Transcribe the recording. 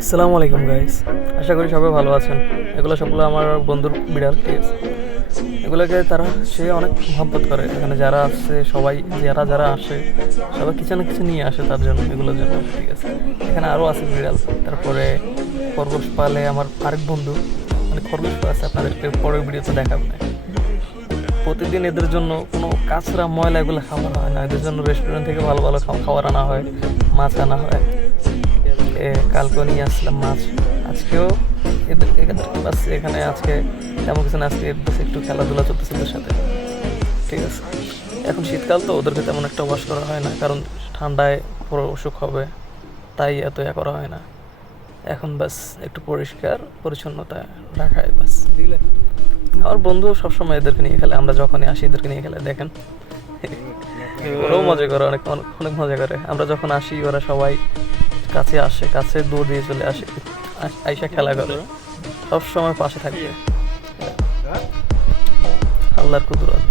আসসালামু আলাইকুম গাইস, আশা করি সবাই ভালো আছেন। সবগুলো আমার বন্ধুর বিড়াল, ঠিক আছে। এগুলোকে সে অনেক মহব্বত করে। এখানে যারা আসছে সবাই, যারা আসে সবাই কিছু না কিছু নিয়ে আসে তার জন্য, এগুলোর জন্য, ঠিক আছে। এখানে আরও আছে বিড়াল। তারপরে খরগোশ পালে আমার আরেক বন্ধু, মানে খরগোশ আছে, আপনাদেরকে পরের ভিডিওতে দেখাবো না। প্রতিদিন এদের জন্য কোনো কাঁচরা ময়লা এগুলো খাওয়া হয় না, এদের জন্য রেস্টুরেন্ট থেকে ভালো ভালো খাবার আনা হয়, মাছ আনা হয়। কালকেও নিয়ে আসলাম মাছ, আজকেও এদের বাস এখানে আজকে তেমন কিছু না, আজকে বাস একটু খেলাধুলা চলতেছে ওদের সাথে, ঠিক আছে। এখন শীতকাল তো ওদেরকে তেমন একটা ওয়াশ করা হয় না, কারণ ঠান্ডায় পুরো অসুখ হবে, তাই এত করা হয় না। এখন বাস একটু পরিষ্কার পরিচ্ছন্নতা রাখায় বাস। আমার বন্ধু সবসময় এদেরকে নিয়ে খেলে, আমরা যখনই আসি এদেরকে নিয়ে খেলে, দেখেন ওরাও মজা করে, অনেক অনেক অনেক মজা করে। আমরা যখন আসি ওরা সবাই কাছে আসে, কাছে দৌড় দিয়ে চলে আসে, আইসা খেলা করে, সবসময় পাশে থাকবে। আল্লাহর কুদরত।